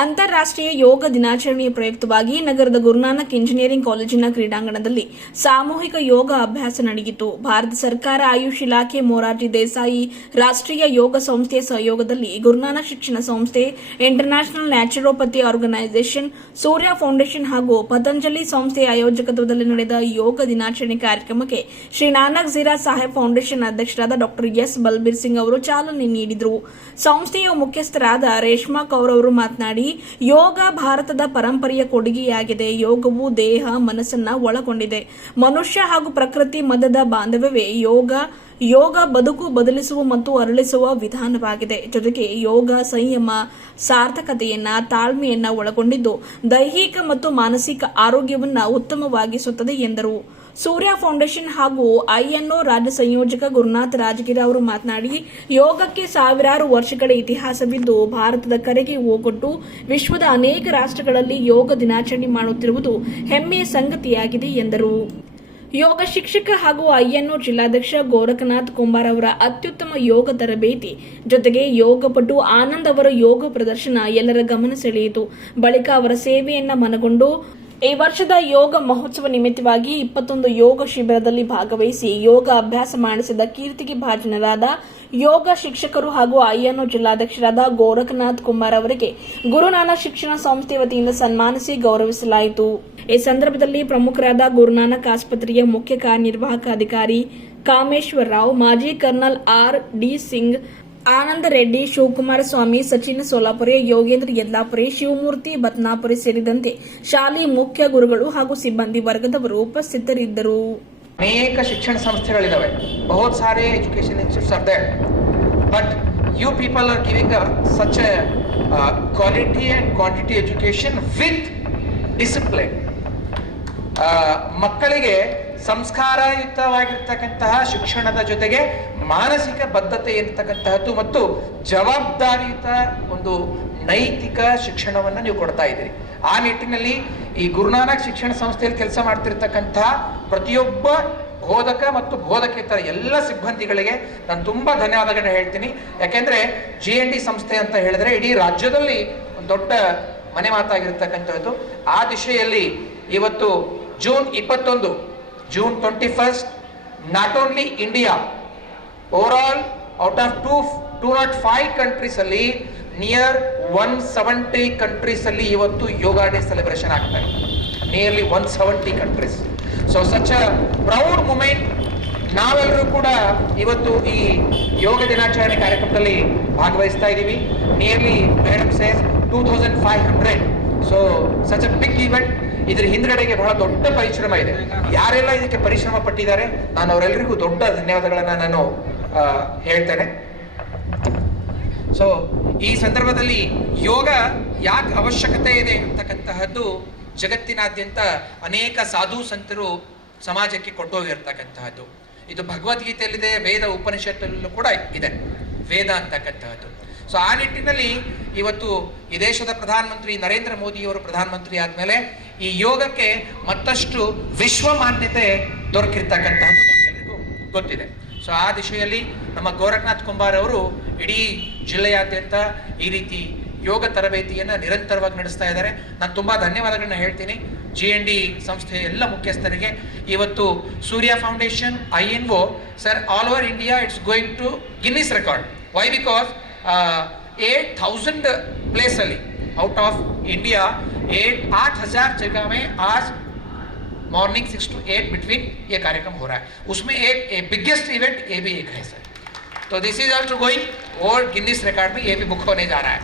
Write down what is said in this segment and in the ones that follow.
ಅಂತಾರಾಷ್ಟ್ರೀಯ ಯೋಗ ದಿನಾಚರಣೆಯ ಪ್ರಯುಕ್ತವಾಗಿ ನಗರದ ಗುರುನಾನಕ್ ಇಂಜಿನಿಯರಿಂಗ್ ಕಾಲೇಜಿನ ಕ್ರೀಡಾಂಗಣದಲ್ಲಿ ಸಾಮೂಹಿಕ ಯೋಗ ಅಭ್ಯಾಸ ನಡೆಯಿತು. ಭಾರತ ಸರ್ಕಾರ, ಆಯುಷ್ ಇಲಾಖೆ, ಮೊರಾರ್ಜಿ ದೇಸಾಯಿ ರಾಷ್ಟ್ರೀಯ ಯೋಗ ಸಂಸ್ಥೆಯ ಸಹಯೋಗದಲ್ಲಿ ಗುರುನಾನಕ್ ಶಿಕ್ಷಣ ಸಂಸ್ಥೆ, international naturopathy organisation, Surya foundation ಹಾಗೂ ಪತಂಜಲಿ ಸಂಸ್ಥೆಯ ಆಯೋಜಕತ್ವದಲ್ಲಿ ನಡೆದ ಯೋಗ ದಿನಾಚರಣೆ ಕಾರ್ಯಕ್ರಮಕ್ಕೆ ಶ್ರೀ ನಾನಕ್ ಝೀರಾ ಸಾಹೇಬ್ ಫೌಂಡೇಶನ್ ಅಧ್ಯಕ್ಷರಾದ ಡಾಕ್ಟರ್ ಎಸ್ ಬಲ್ಬೀರ್ ಸಿಂಗ್ ಅವರು ಚಾಲನೆ ನೀಡಿದರು. ಸಂಸ್ಥೆಯ ಮುಖ್ಯಸ್ಥರಾದ ರೇಷ್ಮಾ ಕೌರ್ ಅವರು ಮಾತನಾಡಿ, ಯೋಗ ಭಾರತದ ಪರಂಪರೆಯ ಕೊಡುಗೆಯಾಗಿದೆ. ಯೋಗವು ದೇಹ, ಮನಸ್ಸನ್ನ ಒಳಗೊಂಡಿದೆ. ಮನುಷ್ಯ ಹಾಗೂ ಪ್ರಕೃತಿ ಮಧ್ಯದ ಬಾಂಧವ್ಯವೇ ಯೋಗ. ಯೋಗ ಬದುಕು ಬದಲಿಸುವ ಮತ್ತು ಅರಳಿಸುವ ವಿಧಾನವಾಗಿದೆ. ಜೊತೆಗೆ ಯೋಗ ಸಂಯಮ, ಸಾರ್ಥಕತೆಯನ್ನ, ತಾಳ್ಮೆಯನ್ನ ಒಳಗೊಂಡಿದ್ದು ದೈಹಿಕ ಮತ್ತು ಮಾನಸಿಕ ಆರೋಗ್ಯವನ್ನ ಉತ್ತಮವಾಗಿಸುತ್ತದೆ ಎಂದರು. ಸೂರ್ಯ ಫೌಂಡೇಶನ್ ಹಾಗೂ ಐಎನ್ಒ ರಾಜ್ಯ ಸಂಯೋಜಕ ಗುರುನಾಥ್ ರಾಜಗಿರ ಅವರು ಮಾತನಾಡಿ, ಯೋಗಕ್ಕೆ ಸಾವಿರಾರು ವರ್ಷಗಳ ಇತಿಹಾಸವಿದ್ದು ಭಾರತದ ಕರೆಗೆ ಓಗೊಟ್ಟು ವಿಶ್ವದ ಅನೇಕ ರಾಷ್ಟ್ರಗಳಲ್ಲಿ ಯೋಗ ದಿನಾಚರಣೆ ಮಾಡುತ್ತಿರುವುದು ಹೆಮ್ಮೆಯ ಸಂಗತಿಯಾಗಿದೆ ಎಂದರು. ಯೋಗ ಶಿಕ್ಷಕ ಹಾಗೂ ಐಎನ್ಒ ಜಿಲ್ಲಾಧ್ಯಕ್ಷ ಗೋರಖನಾಥ್ ಕುಂಬಾರ್ ಅವರ ಅತ್ಯುತ್ತಮ ಯೋಗ ತರಬೇತಿ ಜೊತೆಗೆ ಯೋಗಪಟು ಆನಂದ್ ಅವರ ಯೋಗ ಪ್ರದರ್ಶನ ಎಲ್ಲರ ಗಮನ ಸೆಳೆಯಿತು. ಬಳಿಕ ಅವರ ಸೇವೆಯನ್ನ ಮನಗೊಂಡು ಈ ವರ್ಷದ ಯೋಗ ಮಹೋತ್ಸವ ನಿಮಿತ್ತವಾಗಿ ಇಪ್ಪತ್ತೊಂದು ಯೋಗ ಶಿಬಿರದಲ್ಲಿ ಭಾಗವಹಿಸಿ ಯೋಗ ಅಭ್ಯಾಸ ಮಾಡಿಸಿದ ಕೀರ್ತಿಗೆ ಭಾಜನರಾದ ಯೋಗ ಶಿಕ್ಷಕರು ಹಾಗೂ ಐಎನ್ಒ ಜಿಲ್ಲಾಧ್ಯಕ್ಷರಾದ ಗೋರಖನಾಥ್ ಕುಮಾರ್ ಅವರಿಗೆ ಗುರುನಾನಕ್ ಶಿಕ್ಷಣ ಸಂಸ್ಥೆ ವತಿಯಿಂದ ಸನ್ಮಾನಿಸಿ ಗೌರವಿಸಲಾಯಿತು. ಈ ಸಂದರ್ಭದಲ್ಲಿ ಪ್ರಮುಖರಾದ ಗುರುನಾನಕ್ ಆಸ್ಪತ್ರೆಯ ಮುಖ್ಯ ಕಾರ್ಯನಿರ್ವಾಹಕ ಅಧಿಕಾರಿ ಕಾಮೇಶ್ವರ ರಾವ್, ಮಾಜಿ colonel R D Singh Ananda Reddy, Shivakumara Swami, Sachin Solapuri, Yogendra Yadlapuri, Shivamurthy Batnapuri ಸೇರಿದಂತೆ ಶಾಲೆ ಮುಖ್ಯ ಗುರುಗಳು ಹಾಗೂ ಸಿಬ್ಬಂದಿ ವರ್ಗದವರು ಉಪಸ್ಥಿತರಿದ್ದರು. ಅನೇಕ ಶಿಕ್ಷಣ ಸಂಸ್ಥೆಗಳಿದಾವೆ. ಬಹುತ್ ಸಾರೆ education but you people are giving such quality and quantity education with discipline ಮಕ್ಕಳಿಗೆ ಸಂಸ್ಕಾರಯುತವಾಗಿರ್ತಕ್ಕಂತಹ ಶಿಕ್ಷಣದ ಜೊತೆಗೆ ಮಾನಸಿಕ ಬದ್ಧತೆ ಇರ್ತಕ್ಕಂತಹದ್ದು ಮತ್ತು ಜವಾಬ್ದಾರಿಯುತ ಒಂದು ನೈತಿಕ ಶಿಕ್ಷಣವನ್ನು ನೀವು ಕೊಡ್ತಾ ಇದ್ದೀರಿ. ಆ ನಿಟ್ಟಿನಲ್ಲಿ ಈ ಗುರುನಾನಕ್ ಶಿಕ್ಷಣ ಸಂಸ್ಥೆಯಲ್ಲಿ ಕೆಲಸ ಮಾಡ್ತಿರ್ತಕ್ಕಂತಹ ಪ್ರತಿಯೊಬ್ಬ ಬೋಧಕ ಮತ್ತು ಬೋಧಕೇತರ ಎಲ್ಲ ಸಿಬ್ಬಂದಿಗಳಿಗೆ ನಾನು ತುಂಬಾ ಧನ್ಯವಾದಗಳನ್ನ ಹೇಳ್ತೀನಿ. ಯಾಕೆಂದರೆ ಜಿ ಎನ್ ಡಿ ಸಂಸ್ಥೆ ಅಂತ ಹೇಳಿದ್ರೆ ಇಡೀ ರಾಜ್ಯದಲ್ಲಿ ಒಂದು ದೊಡ್ಡ ಮನೆ ಮಾತಾಗಿರ್ತಕ್ಕಂಥದ್ದು ಆ ದಿಶೆಯಲ್ಲಿ ಇವತ್ತು ಜೂನ್ ಇಪ್ಪತ್ತೊಂದು June twenty first not only India all out of two two not five countries ಅಲ್ಲಿ ನಿಯರ್ ಒನ್ ಸೆವೆಂಟಿ ಕಂಟ್ರೀಸ್ ಅಲ್ಲಿ ಇವತ್ತು ಯೋಗ ಡೇ ಸೆಲೆಬ್ರೇಷನ್ ಆಗ್ತಾ ಇದೆ. Nearly one seventy countries so such a proud moment ನಾವೆಲ್ಲರೂ ಕೂಡ ಇವತ್ತು ಈ ಯೋಗ ದಿನಾಚರಣೆ ಕಾರ್ಯಕ್ರಮದಲ್ಲಿ ಭಾಗವಹಿಸ್ತಾ ಇದ್ದೀವಿ nearly madam says two thousand five hundred so such a big event ಇದ್ರ ಹಿಂದ್ಗಡೆಗೆ ಬಹಳ ದೊಡ್ಡ ಪರಿಶ್ರಮ ಇದೆ. ಯಾರೆಲ್ಲ ಇದಕ್ಕೆ ಪರಿಶ್ರಮ ಪಟ್ಟಿದ್ದಾರೆ? ನಾನು ಅವರೆಲ್ಲರಿಗೂ ದೊಡ್ಡ ಧನ್ಯವಾದಗಳನ್ನ ನಾನು ಹೇಳ್ತೇನೆ. ಸೊ ಈ ಸಂದರ್ಭದಲ್ಲಿ ಯೋಗ ಯಾಕೆ ಅವಶ್ಯಕತೆ ಇದೆ ಅಂತಕ್ಕಂತಹದ್ದು ಜಗತ್ತಿನಾದ್ಯಂತ ಅನೇಕ ಸಾಧು ಸಂತರು ಸಮಾಜಕ್ಕೆ ಕೊಟ್ಟೋಗಿರ್ತಕ್ಕಂತಹದ್ದು. ಇದು ಭಗವದ್ಗೀತೆಯಲ್ಲಿದೆ, ವೇದ ಉಪನಿಷತ್ತಲ್ಲೂ ಕೂಡ ಇದೆ, ವೇದ ಅಂತಕ್ಕಂತಹದ್ದು. ಸೊ ಆ ನಿಟ್ಟಿನಲ್ಲಿ ಇವತ್ತು ಈ ದೇಶದ ಪ್ರಧಾನಮಂತ್ರಿ ನರೇಂದ್ರ ಮೋದಿಯವರು ಪ್ರಧಾನಮಂತ್ರಿ ಆದಮೇಲೆ ಈ ಯೋಗಕ್ಕೆ ಮತ್ತಷ್ಟು ವಿಶ್ವ ಮಾನ್ಯತೆ ದೊರಕಿರ್ತಕ್ಕಂತಹದ್ದು ಗೊತ್ತಿದೆ. ಸೊ ಆ ದಿಶೆಯಲ್ಲಿ ನಮ್ಮ ಗೋರಖನಾಥ್ ಕುಂಬಾರ್ ಅವರು ಇಡೀ ಜಿಲ್ಲೆಯಾದ್ಯಂತ ಈ ರೀತಿ ಯೋಗ ತರಬೇತಿಯನ್ನು ನಿರಂತರವಾಗಿ ನಡೆಸ್ತಾ ಇದ್ದಾರೆ. ನಾನು ತುಂಬ ಧನ್ಯವಾದಗಳನ್ನ ಹೇಳ್ತೀನಿ. ಜಿ ಎನ್ ಡಿ ಸಂಸ್ಥೆಯ ಎಲ್ಲ ಮುಖ್ಯಸ್ಥರಿಗೆ. ಇವತ್ತು Surya foundation, I N O, sir, all over India, it's going to Guinness record. Why because eight thousand place out of India eight आठ हज़ार जगह में आज morning six to eight between ये कार्यक्रम हो रहा है उसमें एक बिगेस्ट इवेंट ये भी एक है सर तो दिस इज़ ऑल्सो गोइंग और गिनीस रिकॉर्ड में ये भी बुक होने जा रहा है.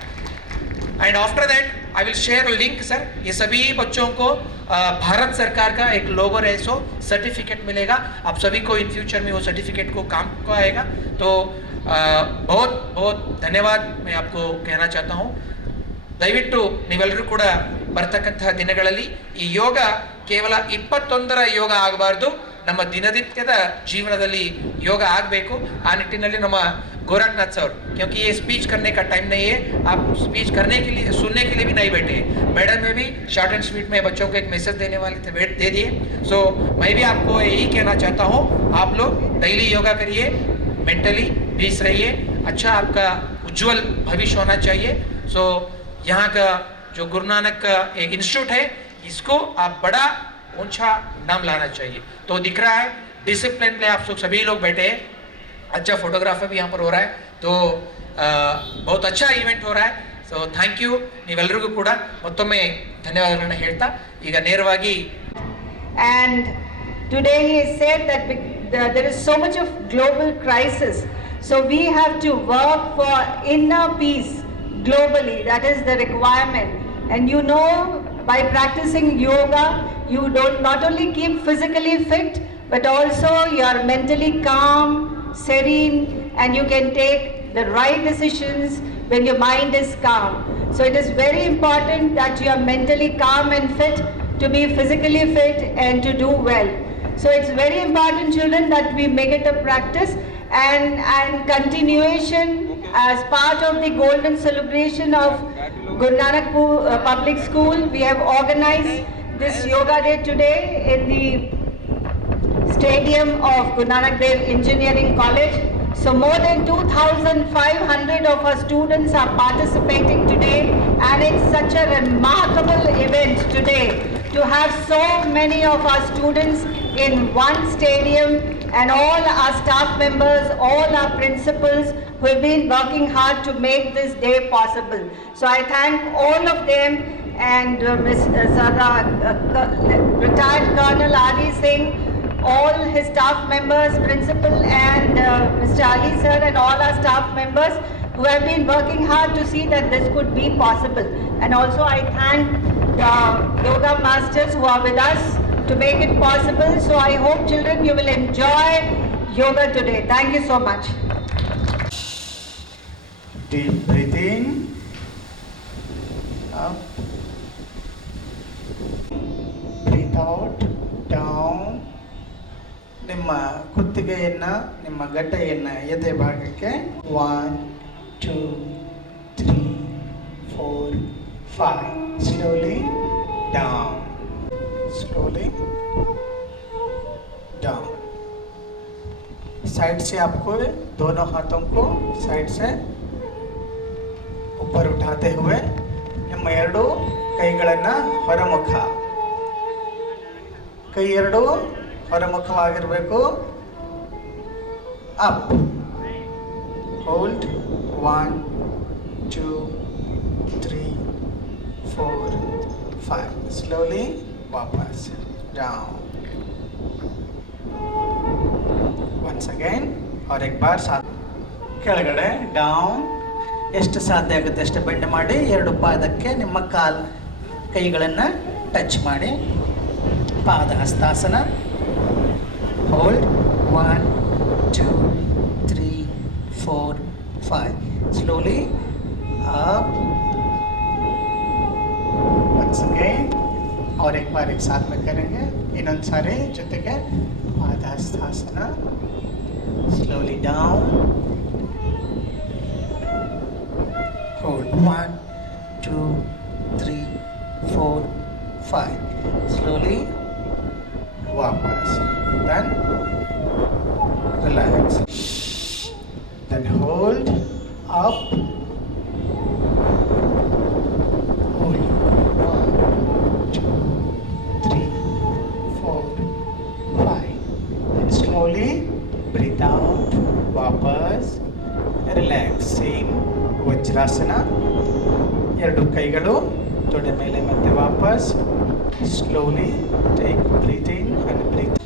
And after that I will share link sir ये सभी बच्चों को भारत सरकार का एक लोगो रहे सो सर्टिफिकेट मिलेगा. आप सभी को इन फ्यूचर में वो सर्टिफिकेट को काम को आएगा. तो बहुत बहुत धन्यवाद मैं आपको कहना चाहता हूँ ದಯವಿಟ್ಟು ನೀವೆಲ್ಲರೂ ಕೂಡ ಬರ್ತಕ್ಕಂತಹ ದಿನಗಳಲ್ಲಿ ಈ ಯೋಗ ಕೇವಲ ಇಪ್ಪತ್ತೊಂದರ ಯೋಗ ಆಗಬಾರ್ದು ನಮ್ಮ ದಿನನಿತ್ಯದ ಜೀವನದಲ್ಲಿ ಯೋಗ ಆಗಬೇಕು ಆ ನಿಟ್ಟಿನಲ್ಲಿ ನಮ್ಮ गोरखनाथ सर क्योंकि ये स्पीच करने का टाइम नहीं है आप स्पीच करने के लिए सुनने के लिए भी नहीं बैठे मैडम में भी शॉर्ट एंड स्वीट में बच्चों को एक मैसेज देने वाले थे वेट दे दिए सो मैं भी आपको यही कहना चाहता हूँ आप लोग डेली योगा करिए मेंटली पीस रहिए अच्छा आपका उज्जवल भविष्य होना चाहिए सो यहाँ का जो गुरु नानक एक इंस्टीट्यूट है इसको आप बड़ा ऊंचा नाम लाना चाहिए तो दिख रहा है डिसिप्लिन में आप लोग सभी लोग बैठे हैं अच्छा फोटोग्राफर भी यहाँ पर हो रहा है तो ಆ, बहुत अच्छा इवेंट हो रहा है ಸೊ ಥ್ಯಾಂಕ್ ಯು ನೀವೆಲ್ಲರಿಗೂ ಕೂಡ ಮತ್ತೊಮ್ಮೆ ಧನ್ಯವಾದಗಳನ್ನ ಹೇಳ್ತಾ ಈಗ ನೇರವಾಗಿ And today he said that bec- the- there is so much of global crisis. So we have to work for inner peace globally. That is the requirement. And you know, by practicing yoga, you don't not only keep physically fit, but also you are mentally calm, serene, and you can take the right decisions when your mind is calm. So it is very important that you are mentally calm and fit to be physically fit and to do well. So it's very important, children, that we make it a practice and, and continuation as part of the golden celebration of Guru uh, Public School. We have organized this yoga day today in the stadium of Guru Dev Engineering College. So more than 2,500 of our students are participating today and it's such a remarkable event today to have so many of our students in one stadium and all our staff members, all our principals who have been working hard to make this day possible. So I thank all of them and uh, Ms. Zara, uh, retired Colonel Adi Singh, all his staff members, principal and uh, Mr. Ali sir and all our staff members who have been working hard to see that this could be possible. And also I thank the yoga masters who are with us to make it possible. So I hope children you will enjoy yoga today. Thank you so much. Deep breathing. Up. Breathe out. Down. ನಿಮ್ಮ ಕುತ್ತಿಗೆಯನ್ನು ನಿಮ್ಮ ಗಡ್ಡೆಯನ್ನು ಎದೆ ಭಾಗಕ್ಕೆ one two three four five slowly down slowly down side से आपको दोनों हाथों को साइड से ऊपर उठाते हुए ನಿಮ್ಮ ಎರಡು ಕೈಗಳನ್ನು ಹೊರಮುಖ ಕೈ ಎರಡು ಹೊರಮುಖವಾಗಿರಬೇಕು up hold one two three four five slowly ವಾಪಸ್ ಡೌನ್ ಒನ್ಸ್ ಅಗೈನ್ ಅವ್ರ ಎಕ್ ಬಾರ್ ಸಾ ಕೆಳಗಡೆ ಡೌನ್ ಎಷ್ಟು ಸಾಧ್ಯ ಆಗುತ್ತೆ ಅಷ್ಟು ಬೆಂಡ್ ಮಾಡಿ, ಎರಡು ಪಾದಕ್ಕೆ ನಿಮ್ಮ ಕಾಲು ಕೈಗಳನ್ನು ಟಚ್ ಮಾಡಿ. ಪಾದ ಹಸ್ತಾಸನ ಹೋಲ್ಡ್ ಒನ್ एक बार एक साथ में करेंगे ಇನ್ನೊಂದು ಸಾರಿ ಜೊತೆಗೆ ಪಾದಹಸ್ತಾಸನ slowly down hold one two three four five slowly ವಾಪಸ್ then relax then hold up vajrasana ಎರಡು ಕೈಗಳು ತೊಡೆ ಮೇಲೆ ಮತ್ತೆ ವಾಪಸ್ slowly take breath in and breath